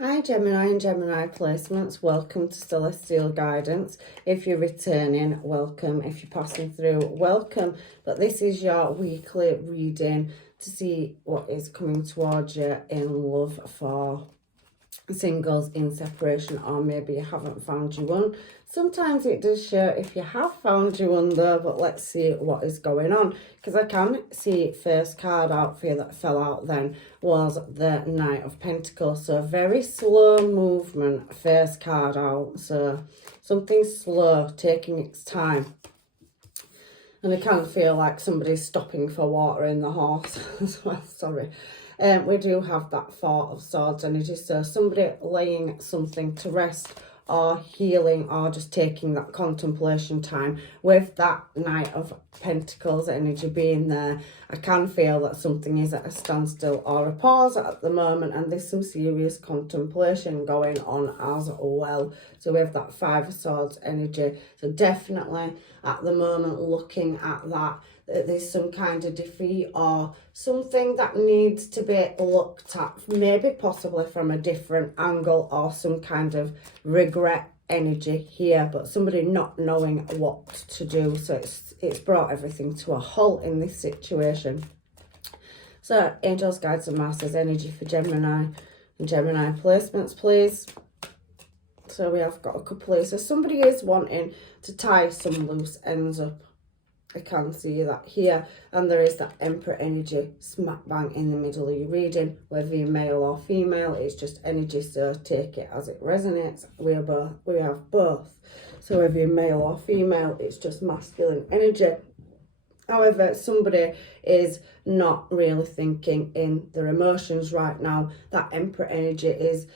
Hi Gemini and Gemini placements, welcome to Celestial Guidance. If you're returning, welcome. If you're passing through, welcome. But this is your weekly reading to see what is coming towards you in love for singles in separation, or maybe you haven't found you one. Sometimes it does show if you have found you one though, but let's see what is going on, because I can see first card out for you that fell out then was the Knight of Pentacles. So very slow movement, first card out, so something slow, taking its time. And I can feel like somebody's stopping for water in the horse as well, sorry. We do have that Four of Swords energy, so somebody laying something to rest or healing or just taking that contemplation time. With that Knight of Pentacles energy being there, I can feel that something is at a standstill or a pause at the moment, and there's some serious contemplation going on as well. So we have that Five of Swords energy, so definitely at the moment looking at that there's some kind of defeat or something that needs to be looked at, maybe possibly from a different angle, or some kind of regret energy here, but somebody not knowing what to do. So it's brought everything to a halt in this situation. So angels, guides and masters energy for Gemini and Gemini placements, please. So we have got a couple here. So somebody is wanting to tie some loose ends up. I can see that here, and there is that Emperor energy smack bang in the middle of your reading, whether you're male or female. It's just energy, so take it as it resonates. We have both, so whether you're male or female, it's just masculine energy. However, somebody is not really thinking in their emotions right now. That Emperor energy is,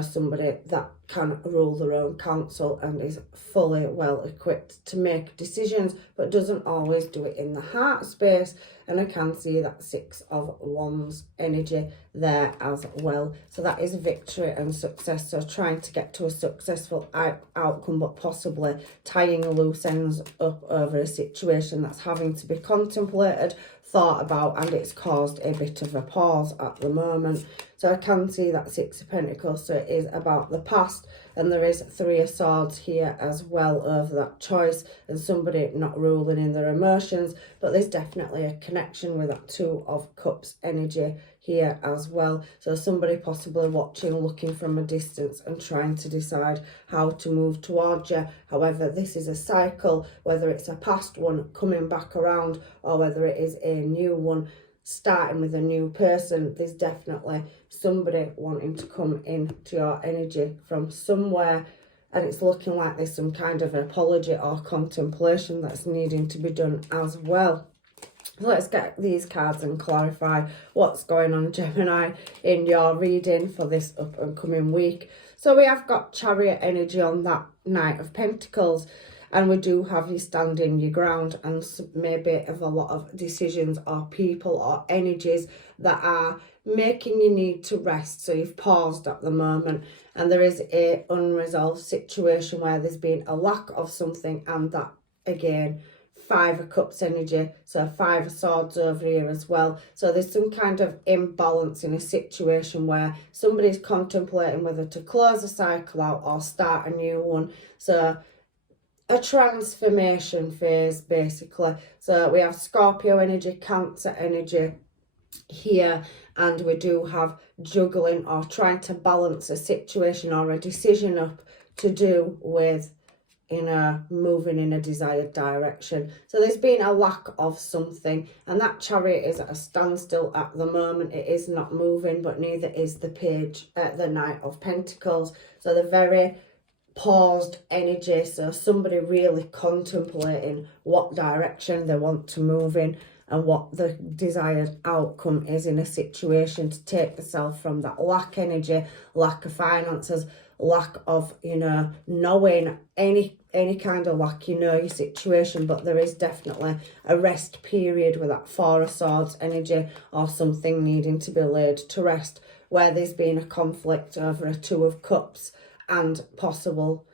somebody that can rule their own counsel and is fully well equipped to make decisions, but doesn't always do it in the heart space. And I can see that Six of Wands energy there as well. So that is victory and success. So trying to get to a successful outcome, but possibly tying loose ends up over a situation that's having to be contemplated, thought about, and it's caused a bit of a pause at the moment. So I can see that Six of Pentacles, so it is about the past, and there is Three of Swords here as well over that choice, and somebody not ruling in their emotions, but there's definitely a connection with that Two of Cups energy here as well. So somebody possibly watching, looking from a distance and trying to decide how to move towards you. However, this is a cycle, whether it's a past one coming back around or whether it is a new one starting with a new person. There's definitely somebody wanting to come into your energy from somewhere, and it's looking like there's some kind of an apology or contemplation that's needing to be done as well. So let's get these cards and clarify what's going on, Gemini, in your reading for this up and coming week. So we have got Chariot energy on that Knight of Pentacles, and we do have you standing your ground, and maybe of a lot of decisions or people or energies that are making you need to rest. So you've paused at the moment, and there is a unresolved situation where there's been a lack of something, and that again, Five of Cups energy, so Five of Swords over here as well. So there's some kind of imbalance in a situation where somebody's contemplating whether to close a cycle out or start a new one. So a transformation phase basically. So we have Scorpio energy, Cancer energy here, and we do have juggling or trying to balance a situation or a decision up to do with moving in a desired direction. So there's been a lack of something, and that Chariot is at a standstill at the moment. It is not moving, but neither is the page, the Knight of Pentacles. So the very paused energy, so somebody really contemplating what direction they want to move in and what the desired outcome is in a situation, to take themselves from that lack energy, lack of finances, lack of knowing any kind of lack, your situation. But there is definitely a rest period with that Four of Swords energy, or something needing to be laid to rest, where there's been a conflict over a Two of Cups, and possible,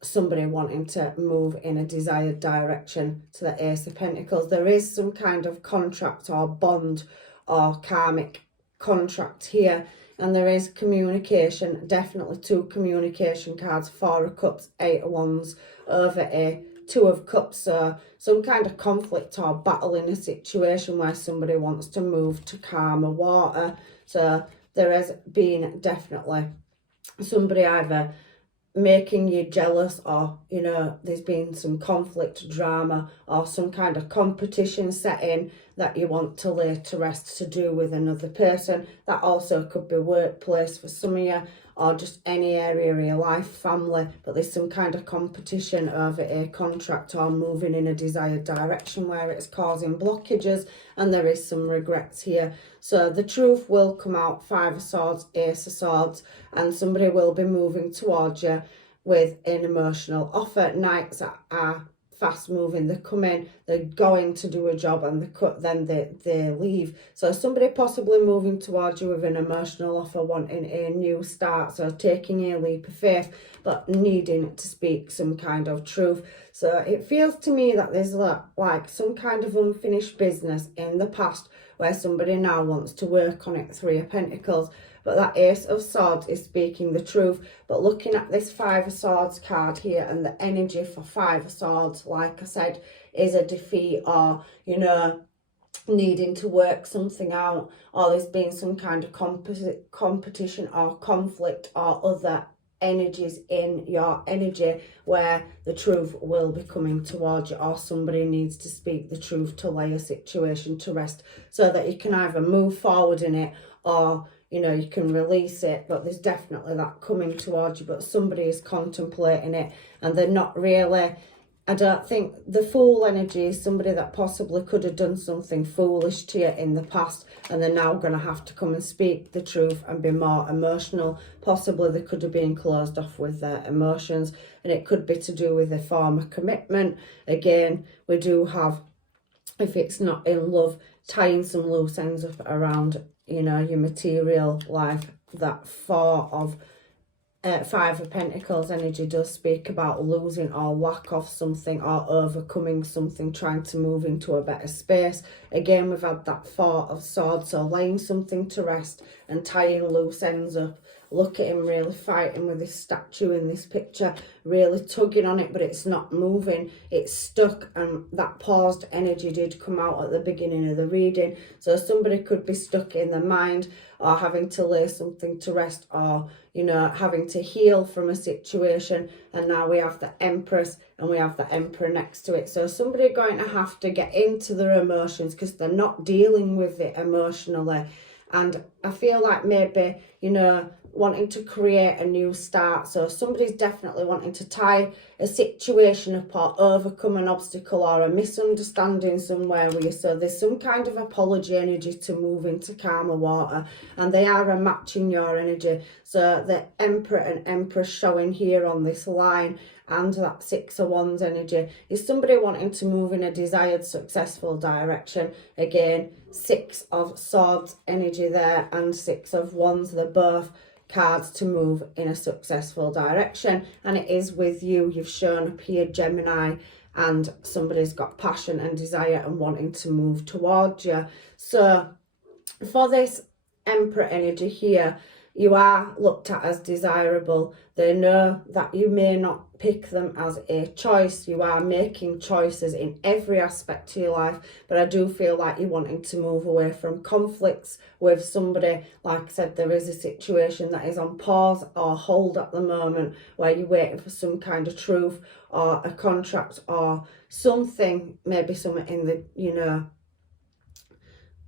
somebody wanting to move in a desired direction to the Ace of Pentacles. There is some kind of contract or bond or karmic contract here, and there is communication, definitely 2 communication cards, 4 of Cups, 8 of Wands, over a 2 of Cups. So some kind of conflict or battle in a situation where somebody wants to move to calmer water. So there has been definitely somebody either making you jealous, or you know, there's been some conflict, drama, or some kind of competition setting that you want to lay to rest to do with another person. That also could be workplace for some of you, or just any area of your life, family, but there's some kind of competition over a contract or moving in a desired direction where it's causing blockages, and there is some regrets here. So the truth will come out, 5 of Swords, Ace of Swords, and somebody will be moving towards you with an emotional offer. Knights are fast moving, they come in, they're going to do a job, and then they leave. So somebody possibly moving towards you with an emotional offer, wanting a new start, so taking a leap of faith, but needing to speak some kind of truth. So it feels to me that there's like some kind of unfinished business in the past where somebody now wants to work on it. 3 of Pentacles. But that Ace of Swords is speaking the truth. But looking at this 5 of Swords card here, and the energy for 5 of Swords, like I said, is a defeat, or, you know, needing to work something out, or there's been some kind of competition or conflict or other energies in your energy where the truth will be coming towards you, or somebody needs to speak the truth to lay a situation to rest, so that you can either move forward in it, or you know, you can release it. But there's definitely that coming towards you, but somebody is contemplating it, and they're not really, I don't think the Fool energy is somebody that possibly could have done something foolish to you in the past, and they're now going to have to come and speak the truth and be more emotional. Possibly they could have been closed off with their emotions, and it could be to do with a form of commitment. Again, we do have, if it's not in love, tying some loose ends up around, you know, your material life. That 5 of Pentacles energy does speak about losing or lack of something, or overcoming something, trying to move into a better space. Again, we've had that 4 of Swords, so laying something to rest and tying loose ends up. Look at him really fighting with this statue in this picture, really tugging on it, but it's not moving, it's stuck. And that paused energy did come out at the beginning of the reading. So somebody could be stuck in the mind, or having to lay something to rest, or, you know, having to heal from a situation. And now we have the Empress, and we have the Emperor next to it. So somebody going to have to get into their emotions, because they're not dealing with it emotionally. And I feel like maybe, you know, wanting to create a new start. So somebody's definitely wanting to tie a situation up, or overcome an obstacle or a misunderstanding somewhere with you. So there's some kind of apology energy to move into calmer water, and they are a matching your energy. So the Emperor and Empress showing here on this line, and that 6 of Wands energy is somebody wanting to move in a desired successful direction. Again, 6 of Swords energy there, and 6 of Wands, they're both cards to move in a successful direction, and it is with you. You've shown up here, Gemini, and somebody's got passion and desire and wanting to move towards you. So for this Emperor energy here, you are looked at as desirable. They know that you may not pick them as a choice. You are making choices in every aspect to your life, but I do feel like you're wanting to move away from conflicts with somebody. Like I said, there is a situation that is on pause or hold at the moment, where you're waiting for some kind of truth, or a contract, or something, maybe something in the, you know,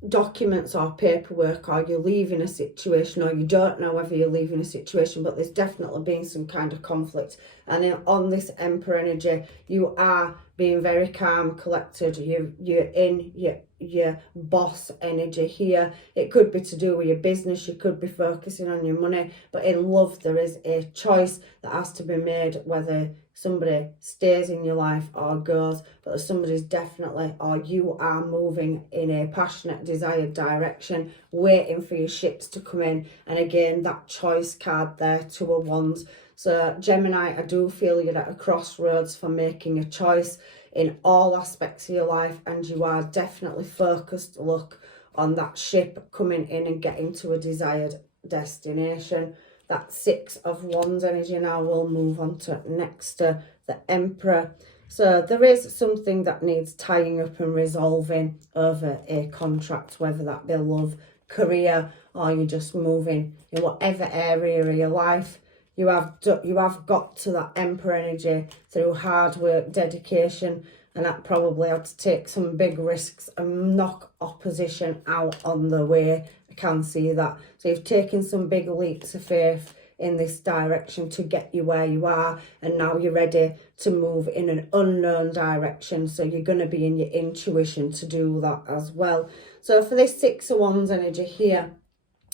documents or paperwork, or you're leaving a situation, or you don't know whether you're leaving a situation, but there's definitely been some kind of conflict. And on this Emperor energy, you are being very calm, collected. You're in your boss energy here. It could be to do with your business, you could be focusing on your money, but in love there is a choice that has to be made, whether somebody stays in your life or goes. But somebody's definitely, or you are moving in a passionate, desired direction, waiting for your ships to come in. And again, that choice card there, 2 of Wands. So Gemini, I do feel you're at a crossroads for making a choice in all aspects of your life, and you are definitely focused, look, on that ship coming in and getting to a desired destination. That Six of Wands energy now will move on to next to the Emperor. So there is something that needs tying up and resolving over a contract, whether that be love, career, or you're just moving in whatever area of your life. You have got to that Emperor energy through hard work, dedication, and that probably had to take some big risks and knock opposition out on the way. I can see that. So you've taken some big leaps of faith in this direction to get you where you are, and now you're ready to move in an unknown direction. So you're going to be in your intuition to do that as well. So for this Six of Wands energy here,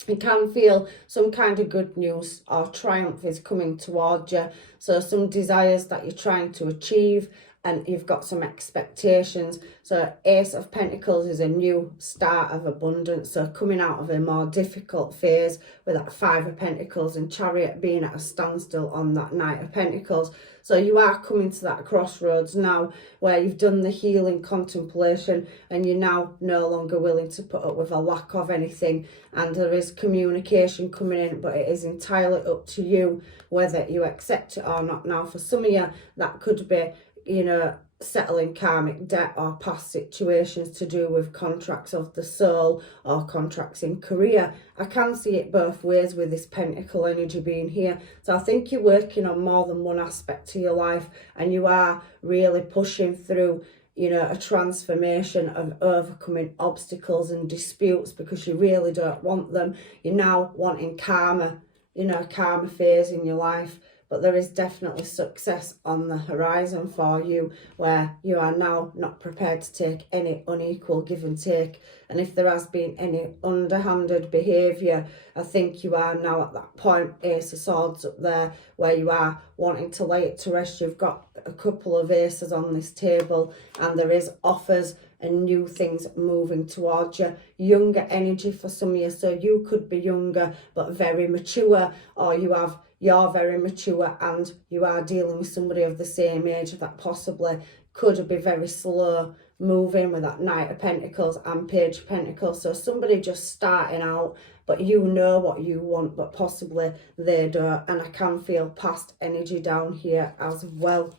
you can feel some kind of good news or triumph is coming towards you. So some desires that you're trying to achieve, and you've got some expectations. So Ace of Pentacles is a new start of abundance. So coming out of a more difficult phase with that Five of Pentacles, and Chariot being at a standstill on that Knight of Pentacles. So you are coming to that crossroads now where you've done the healing contemplation and you're now no longer willing to put up with a lack of anything. And there is communication coming in, but it is entirely up to you whether you accept it or not. Now, for some of you, that could be, you know, settling karmic debt or past situations to do with contracts of the soul or contracts in career. I can see it both ways with this Pentacle energy being here. So I think you're working on more than one aspect to your life, and you are really pushing through, you know, a transformation of overcoming obstacles and disputes because you really don't want them. You're now wanting karma, you know, a karma phase in your life. But there is definitely success on the horizon for you where you are now not prepared to take any unequal give and take. And if there has been any underhanded behaviour, I think you are now at that point, Ace of Swords up there, where you are wanting to lay it to rest. You've got a couple of aces on this table and there is offers and new things moving towards you. Younger energy for some of you. So you could be younger but very mature, or you're very mature and you are dealing with somebody of the same age that possibly could be very slow moving with that Knight of Pentacles and Page of Pentacles. So somebody just starting out, but you know what you want, but possibly they don't. And I can feel past energy down here as well.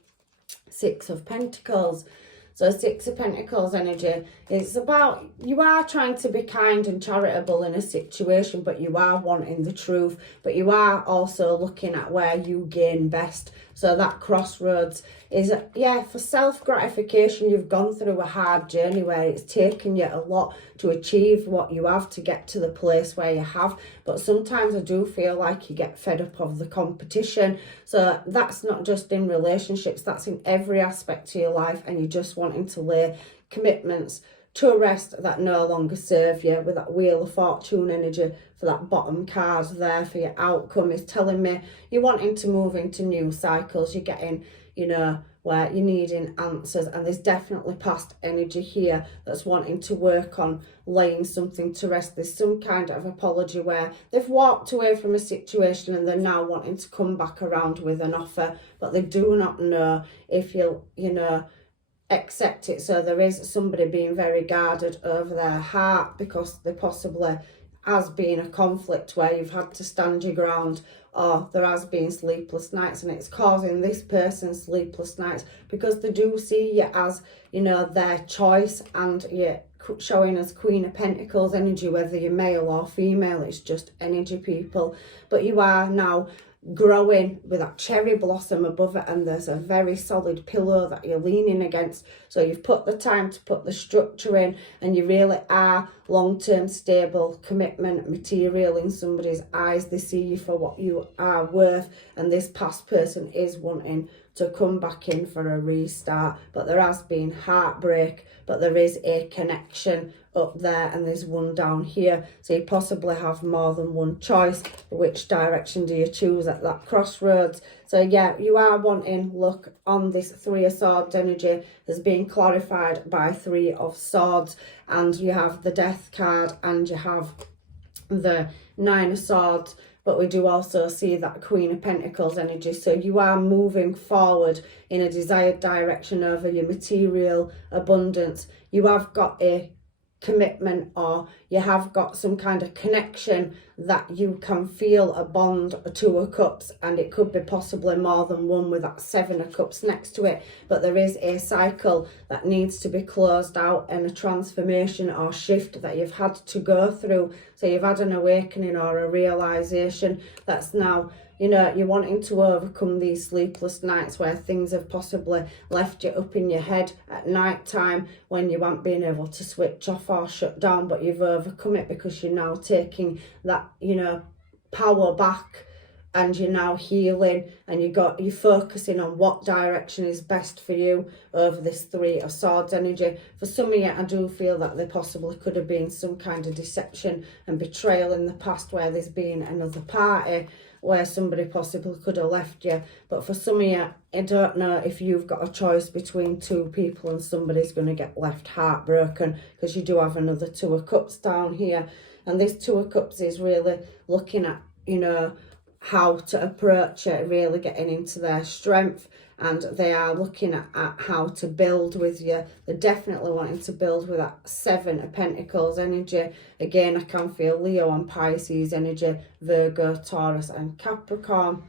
Six of Pentacles. So Six of Pentacles energy, it's about, you are trying to be kind and charitable in a situation, but you are wanting the truth, but you are also looking at where you gain best. So that crossroads is, yeah, for self-gratification. You've gone through a hard journey where it's taken you a lot to achieve what you have to get to the place where you have. But sometimes I do feel like you get fed up of the competition. So that's not just in relationships, that's in every aspect of your life, and you're just wanting to lay commitments to a rest that no longer serve you. With that Wheel of Fortune energy for that bottom card there for your outcome is telling me you're wanting to move into new cycles. You're getting, you know, where you're needing answers, and there's definitely past energy here that's wanting to work on laying something to rest. There's some kind of apology where they've walked away from a situation and they're now wanting to come back around with an offer, but they do not know if you'll, you know, accept it. So there is somebody being very guarded over their heart because there possibly has been a conflict where you've had to stand your ground, or there has been sleepless nights, and it's causing this person sleepless nights because they do see you as, you know, their choice, and you're showing as Queen of Pentacles energy, whether you're male or female. It's just energy, people. But you are now growing with that cherry blossom above it, and there's a very solid pillow that you're leaning against. So you've put the time to put the structure in, and you really are long-term stable commitment material in somebody's eyes. They see you for what you are worth, and this past person is wanting to come back in for a restart. But there has been heartbreak, but there is a connection up there, and there's one down here. So you possibly have more than one choice. Which direction do you choose at that crossroads? So yeah, you are wanting luck on this Three of Swords energy. Has been clarified by Three of Swords, and you have the Death card and you have the Nine of Swords. But we do also see that Queen of Pentacles energy. So you are moving forward in a desired direction over your material abundance. You have got a commitment, or you have got some kind of connection that you can feel a bond, a Two of Cups, and it could be possibly more than one with that Seven of Cups next to it. But there is a cycle that needs to be closed out, and a transformation or shift that you've had to go through. So you've had an awakening or a realization that's now, you know, you're wanting to overcome these sleepless nights where things have possibly left you up in your head at night time when you haven't been able to switch off or shut down, but you've overcome it because you're now taking that, you know, power back, and you're now healing, and you're focusing on what direction is best for you over this Three of Swords energy. For some of you, I do feel that there possibly could have been some kind of deception and betrayal in the past, where there's been another party, where somebody possibly could have left you. But for some of you, I don't know if you've got a choice between two people and somebody's going to get left heartbroken, because you do have another Two of Cups down here. And this Two of Cups is really looking at, you know, how to approach it, really getting into their strength, and they are looking at how to build with you. They're definitely wanting to build with that Seven of Pentacles energy. Again, I can feel Leo and Pisces energy, Virgo, Taurus and Capricorn.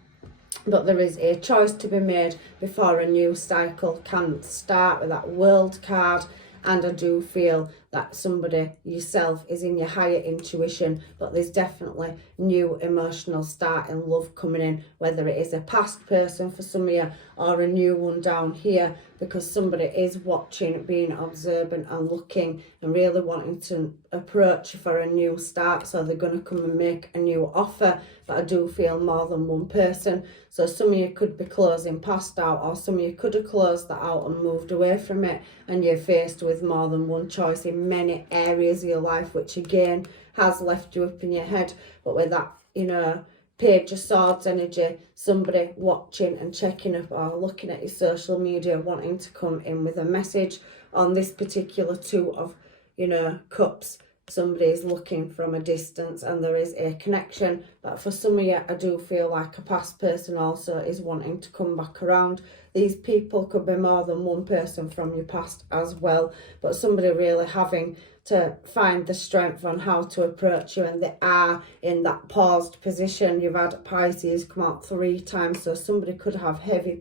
But there is a choice to be made before a new cycle can start with that World card. And I do feel that somebody, yourself, is in your higher intuition, but there's definitely new emotional start and love coming in, whether it is a past person for some of you or a new one down here, because somebody is watching, being observant and looking and really wanting to approach you for a new start. So they're going to come and make a new offer, but I do feel more than one person. So some of you could be closing past out, or some of you could have closed that out and moved away from it, and you're faced with more than one choice in many areas of your life, which again has left you up in your head. But with that, you know, Page of Swords energy, somebody watching and checking up or looking at your social media, wanting to come in with a message on this particular Two of, you know, Cups. Somebody is looking from a distance and there is a connection. But for some of you, I do feel like a past person also is wanting to come back around. These people could be more than one person from your past as well, but somebody really having to find the strength on how to approach you, and they are in that paused position. You've had Pisces come out 3 times, so somebody could have heavy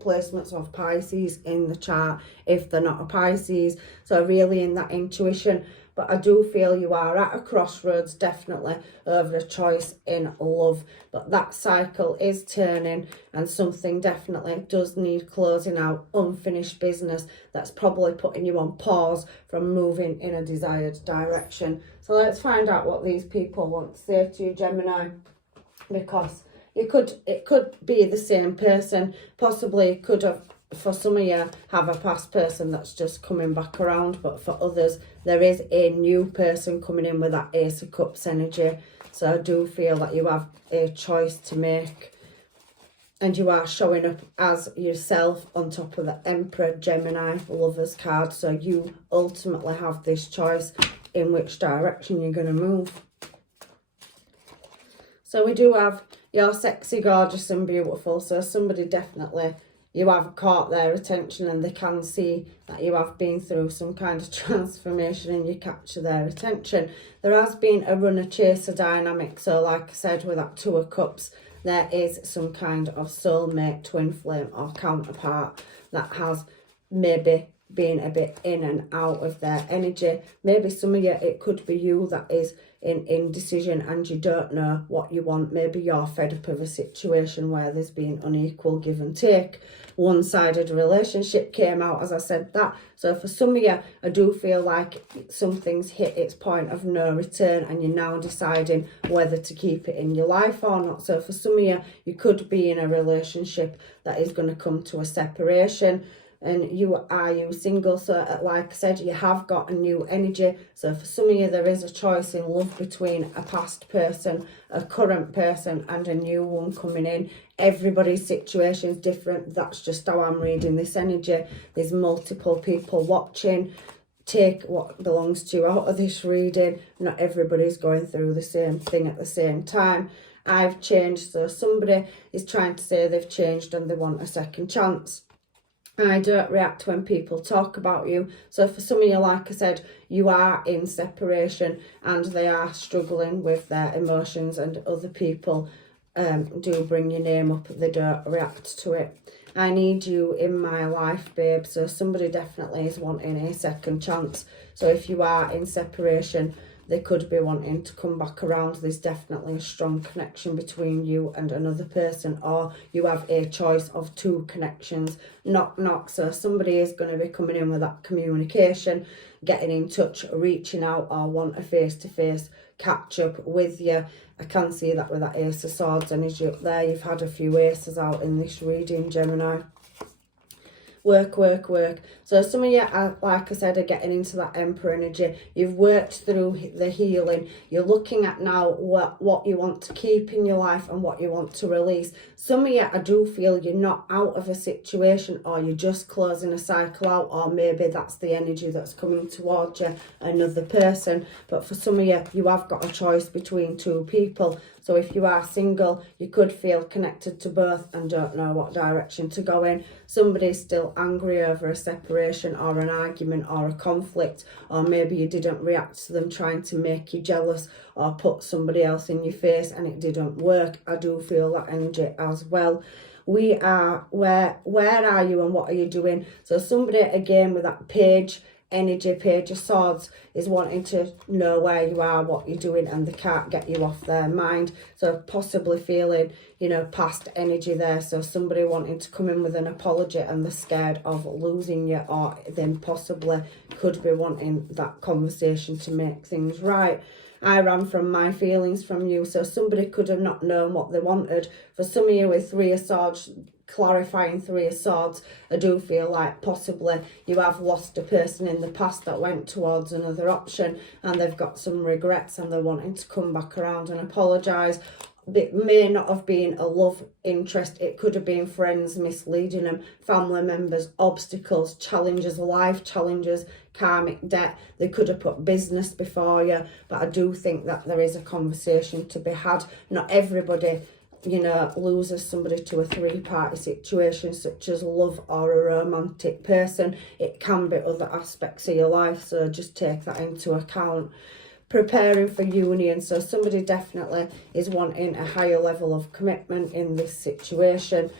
placements of Pisces in the chart if they're not a Pisces. So really in that intuition. But I do feel you are at a crossroads, definitely, over a choice in love. But that cycle is turning, and something definitely does need closing out, unfinished business that's probably putting you on pause from moving in a desired direction. So let's find out what these people want to say to you, Gemini, because it could be the same person. Possibly could have, for some of you, have a past person that's just coming back around, but for others there is a new person coming in with that Ace of Cups energy. So I do feel that you have a choice to make, and you are showing up as yourself on top of the Emperor, Gemini, Lovers card. So you ultimately have this choice in which direction you're going to move. So we do have you're sexy, gorgeous and beautiful. So somebody definitely, you have caught their attention, and they can see that you have been through some kind of transformation and you capture their attention. There has been a runner-chaser dynamic. So like I said, with that Two of Cups, there is some kind of soulmate, twin flame or counterpart that has maybe been a bit in and out of their energy. Maybe some of you, it could be you that is in indecision and you don't know what you want. Maybe you're fed up of a situation where there's been unequal give and take. One-sided relationship came out, as I said that. So for some of you, I do feel like something's hit its point of no return and you're now deciding whether to keep it in your life or not. So for some of you, you could be in a relationship that is going to come to a separation. And you single, so like I said, you have got a new energy. So for some of you, there is a choice in love between a past person, a current person and a new one coming in. Everybody's situation is different. That's just how I'm reading this energy. There's multiple people watching. Take what belongs to you out of this reading. Not everybody's going through the same thing at the same time. I've changed, so somebody is trying to say they've changed and they want a second chance. I don't react when people talk about you. So for some of you, like I said, you are in separation and they are struggling with their emotions, and other people do bring your name up. They don't react to it. I need you in my life, babe. So somebody definitely is wanting a second chance. So if you are in separation, they could be wanting to come back around. There's definitely a strong connection between you and another person, or you have a choice of two connections. Knock, knock. So somebody is going to be coming in with that communication, getting in touch, reaching out, or want a face-to-face catch up with you. I can see that with that Ace of Swords energy up there. You've had a few aces out in this reading, Gemini. Work, work, work. So some of you, are, like I said, are getting into that Emperor energy. You've worked through the healing. You're looking at now what you want to keep in your life and what you want to release. Some of you, I do feel you're not out of a situation, or you're just closing a cycle out, or maybe that's the energy that's coming towards you, another person. But for some of you, you have got a choice between two people. So if you are single, you could feel connected to both and don't know what direction to go in. Somebody's still angry over a separation or an argument or a conflict, or maybe you didn't react to them trying to make you jealous or put somebody else in your face and it didn't work. I do feel that energy as well. We are, where are you and what are you doing? So somebody, again, with that page energy, Page of Swords, is wanting to know where you are, what you're doing, and they can't get you off their mind. So possibly feeling, you know, past energy there. So somebody wanting to come in with an apology and they're scared of losing you, or then possibly could be wanting that conversation to make things right. I ran from my feelings from you. So somebody could have not known what they wanted. For some of you with Three of Swords, clarifying Three of Swords, I do feel like possibly you have lost a person in the past that went towards another option and they've got some regrets and they're wanting to come back around and apologise. It may not have been a love interest. It could have been friends misleading them, family members, obstacles, challenges, life challenges, karmic debt. They could have put business before you. But I do think that there is a conversation to be had. Not everybody, you know, loses somebody to a three-party situation, such as love or a romantic person. It can be other aspects of your life, so just take that into account. Preparing for union, so somebody definitely is wanting a higher level of commitment in this situation.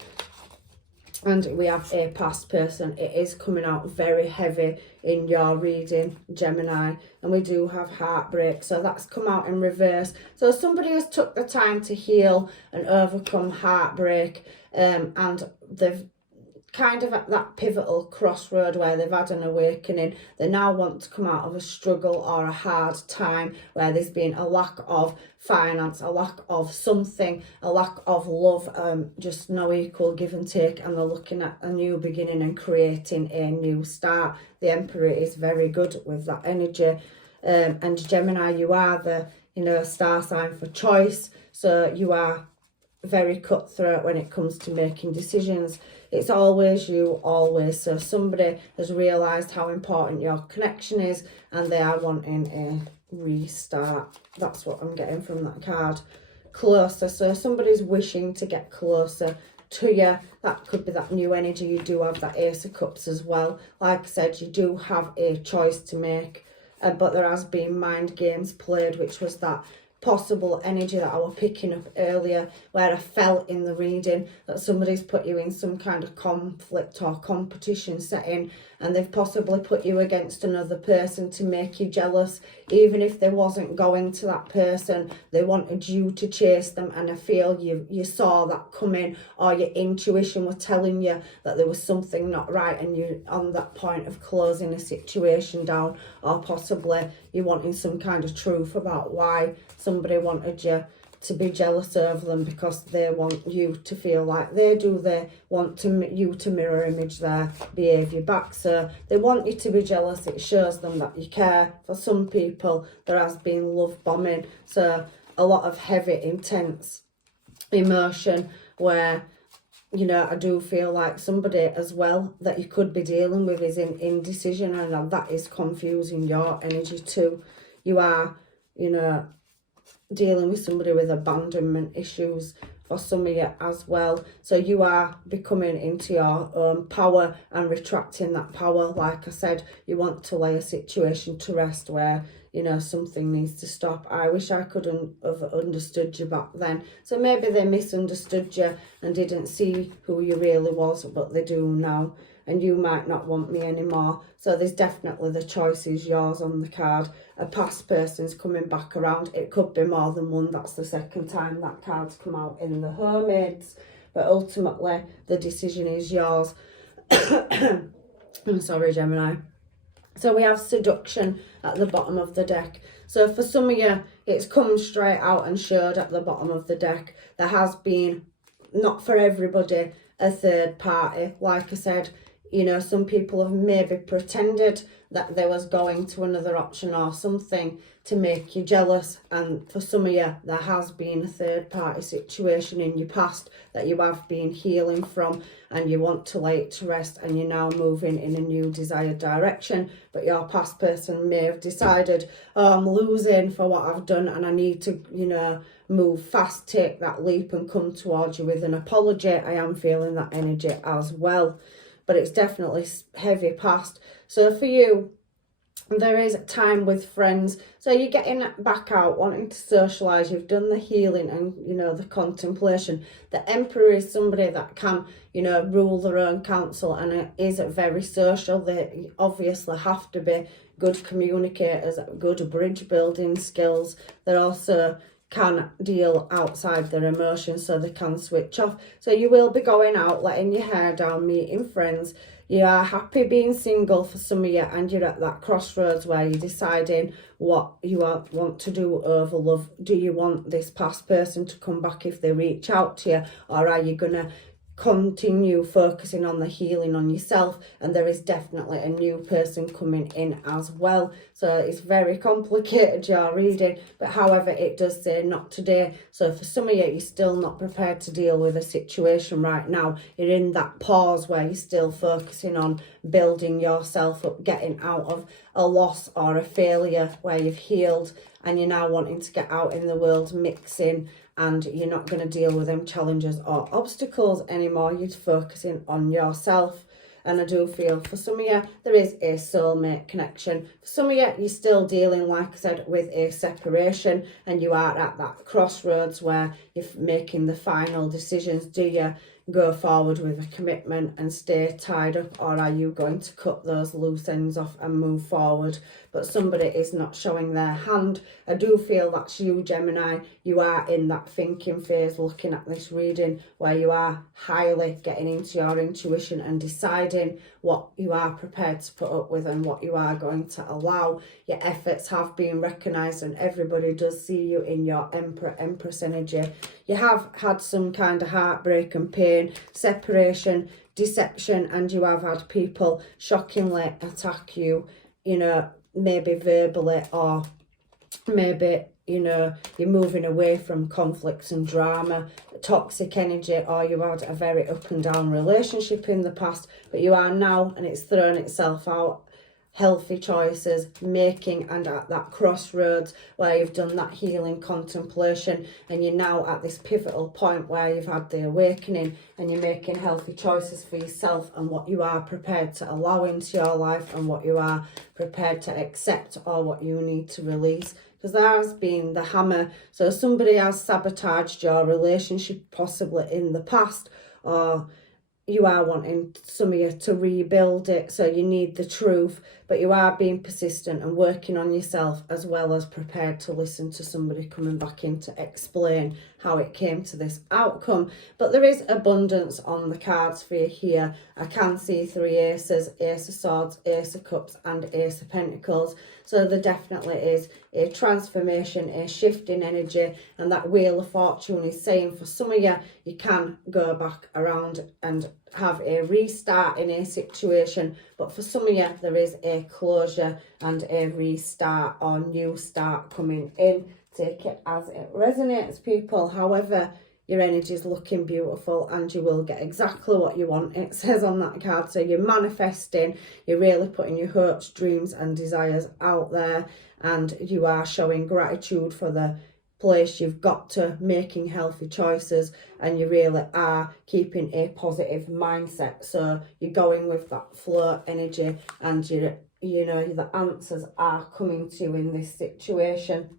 And we have a past person. It is coming out very heavy in your reading, Gemini. And we do have heartbreak. So that's come out in reverse. So somebody has took the time to heal and overcome heartbreak. And they've kind of at that pivotal crossroad where they've had an awakening. They now want to come out of a struggle or a hard time where there's been a lack of finance, a lack of something, a lack of love, just no equal give and take, and they're looking at a new beginning and creating a new start. The Emperor is very good with that energy. And Gemini, you are the, you know, star sign for choice. So you are very cutthroat when it comes to making decisions. It's always you, always. So somebody has realised how important your connection is and they are wanting a restart. That's what I'm getting from that card. Closer. So somebody's wishing to get closer to you. That could be that new energy. You do have that Ace of Cups as well. Like I said, you do have a choice to make. But there has been mind games played, which was that possible energy that I was picking up earlier, where I felt in the reading that somebody's put you in some kind of conflict or competition setting, and they've possibly put you against another person to make you jealous. Even if they wasn't going to that person, they wanted you to chase them, and I feel you saw that coming, or your intuition was telling you that there was something not right, and you on that point of closing a situation down, or possibly you wanting some kind of truth about why somebody wanted you to be jealous of them, because they want you to feel like they do. They want you to mirror image their behaviour back. So they want you to be jealous. It shows them that you care. For some people, there has been love bombing. So a lot of heavy, intense emotion where, you know, I do feel like somebody as well that you could be dealing with is in indecision, and that is confusing your energy too. You are, you know, dealing with somebody with abandonment issues, for some of you as well. So you are becoming into your own power and retracting that power. Like I said, you want to lay a situation to rest where, you know, something needs to stop. I wish I could have understood you back then. So maybe they misunderstood you and didn't see who you really was, but they do now. And you might not want me anymore. So there's definitely, the choice is yours on the card. A past person's coming back around. It could be more than one. That's the second time that card's come out in the Hermits. But ultimately, the decision is yours. I'm sorry, Gemini. So we have seduction at the bottom of the deck. So for some of you, it's come straight out and showed at the bottom of the deck. There has been, not for everybody, a third party. Like I said, you know, some people have maybe pretended that they was going to another option or something to make you jealous. And for some of you, there has been a third party situation in your past that you have been healing from, and you want to lay it to rest, and you're now moving in a new desired direction. But your past person may have decided, oh, I'm losing for what I've done and I need to, you know, move fast, take that leap and come towards you with an apology. I am feeling that energy as well. But it's definitely heavy past. So for you, there is time with friends. So you're getting back out, wanting to socialise. You've done the healing and, you know, the contemplation. The Emperor is somebody that can, you know, rule their own counsel and is very social. They obviously have to be good communicators, good bridge building skills. They're also can deal outside their emotions, so they can switch off. So you will be going out, letting your hair down, meeting friends. You are happy being single for some of you, and you're at that crossroads where you're deciding what you want to do over love. Do you want this past person to come back if they reach out to you, or are you gonna continue focusing on the healing on yourself? And there is definitely a new person coming in as well. So it's very complicated, your reading, but however, it does say not today. So for some of you, you're still not prepared to deal with a situation right now. You're in that pause where you're still focusing on building yourself up, getting out of a loss or a failure where you've healed, and you're now wanting to get out in the world, mixing, and you're not going to deal with them challenges or obstacles anymore. You're focusing on yourself. And I do feel for some of you, there is a soulmate connection. For some of you, you're still dealing, like I said, with a separation, and you are at that crossroads where you're making the final decisions. Do you go forward with a commitment and stay tied up, or are you going to cut those loose ends off and move forward? But somebody is not showing their hand. I do feel that's you, Gemini. You are in that thinking phase, looking at this reading, where you are highly getting into your intuition and deciding what you are prepared to put up with and what you are going to allow. Your efforts have been recognised, and everybody does see you in your Emperor, Empress energy. You have had some kind of heartbreak and pain, separation, deception, and you have had people shockingly attack you, you know, maybe verbally, or maybe, you know, you're moving away from conflicts and drama, toxic energy, or you had a very up and down relationship in the past, but you are now, and it's thrown itself out, healthy choices, making, and at that crossroads where you've done that healing contemplation, and you're now at this pivotal point where you've had the awakening, and you're making healthy choices for yourself and what you are prepared to allow into your life and what you are prepared to accept or what you need to release. Because there has been the hammer. So somebody has sabotaged your relationship possibly in the past, or you are wanting some of you to rebuild it, so you need the truth, but you are being persistent and working on yourself, as well as prepared to listen to somebody coming back in to explain how it came to this outcome. But there is abundance on the cards for you here. I can see 3 aces, Ace of Swords, Ace of Cups and Ace of Pentacles. So there definitely is a transformation, a shift in energy, and that Wheel of Fortune is saying for some of you, you can go back around and have a restart in a situation, but for some of you, there is a closure and a restart or new start coming in. Take it as it resonates, people. However, your energy is looking beautiful and you will get exactly what you want. It says on that card, so you're manifesting, you're really putting your hopes, dreams and desires out there, and you are showing gratitude for the place. You've got to making healthy choices, and you really are keeping a positive mindset. So you're going with that flow energy, and you know the answers are coming to you in this situation.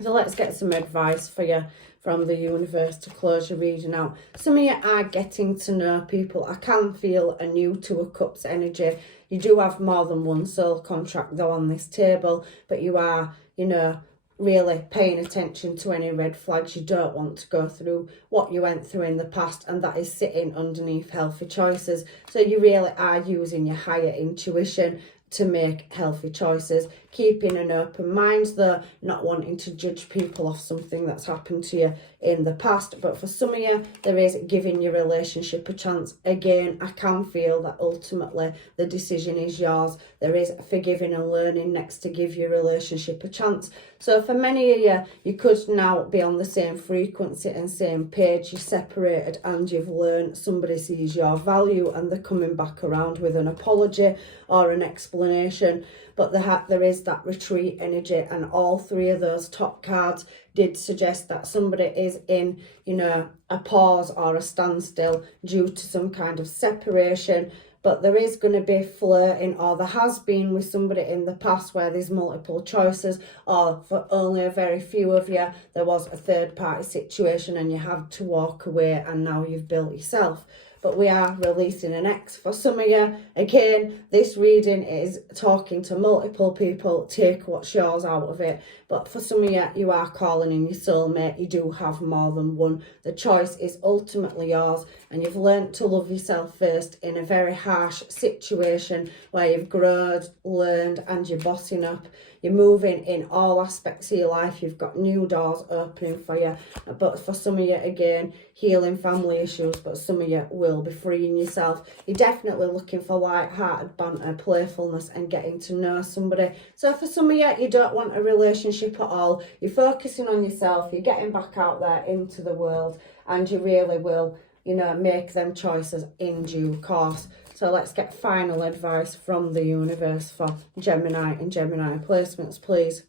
So let's get some advice for you from the universe to close your reading out. Some of you are getting to know people. I can feel a new Two of Cups energy. You do have more than one soul contract though on this table, but you are, you know, really paying attention to any red flags. You don't want to go through what you went through in the past, and that is sitting underneath healthy choices. So you really are using your higher intuition to make healthy choices, keeping an open mind though, not wanting to judge people off something that's happened to you in the past. But for some of you, there is giving your relationship a chance. Again, I can feel that ultimately the decision is yours. There is forgiving and learning next to give your relationship a chance. So for many of you, you could now be on the same frequency and same page. You're separated and you've learned. Somebody sees your value and they're coming back around with an apology or an explanation. But there is that retreat energy, and all three of those top cards did suggest that somebody is in, you know, a pause or a standstill due to some kind of separation. But there is going to be flirting, or there has been with somebody in the past where there's multiple choices, or for only a very few of you, there was a third party situation and you had to walk away, and now you've built yourself. But we are releasing an ex for some of you. Again, this reading is talking to multiple people. Take what's yours out of it. But for some of you, you are calling in your soulmate. You do have more than one. The choice is ultimately yours. And you've learned to love yourself first in a very harsh situation where you've grown, learned, and you're bossing up. You're moving in all aspects of your life. You've got new doors opening for you. But for some of you, again, healing family issues. But some of you will be freeing yourself. You're definitely looking for light-hearted banter, playfulness, and getting to know somebody. So for some of you, you don't want a relationship at all. You're focusing on yourself. You're getting back out there into the world. And you really will, you know, make them choices in due course. So let's get final advice from the universe for Gemini and Gemini placements, please.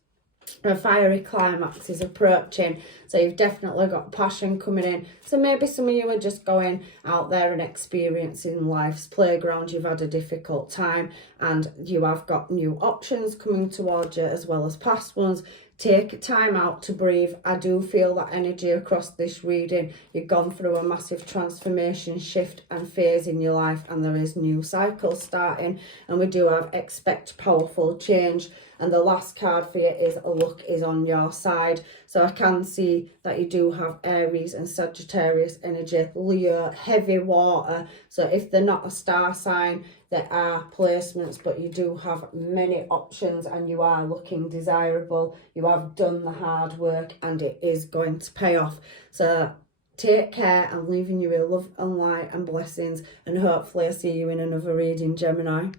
A fiery climax is approaching, so you've definitely got passion coming in. So maybe some of you are just going out there and experiencing life's playground. You've had a difficult time and you have got new options coming towards you as well as past ones. Take time out to breathe. I do feel that energy across this reading. You've gone through a massive transformation, shift and phase in your life, and there is new cycles starting, and we do have expect powerful change. And the last card for you is luck is on your side. So I can see that you do have Aries and Sagittarius energy, Leo, heavy water. So if they're not a star sign, there are placements, but you do have many options and you are looking desirable. You have done the hard work and it is going to pay off. So take care. I'm leaving you with love and light and blessings, and hopefully I see you in another reading, Gemini.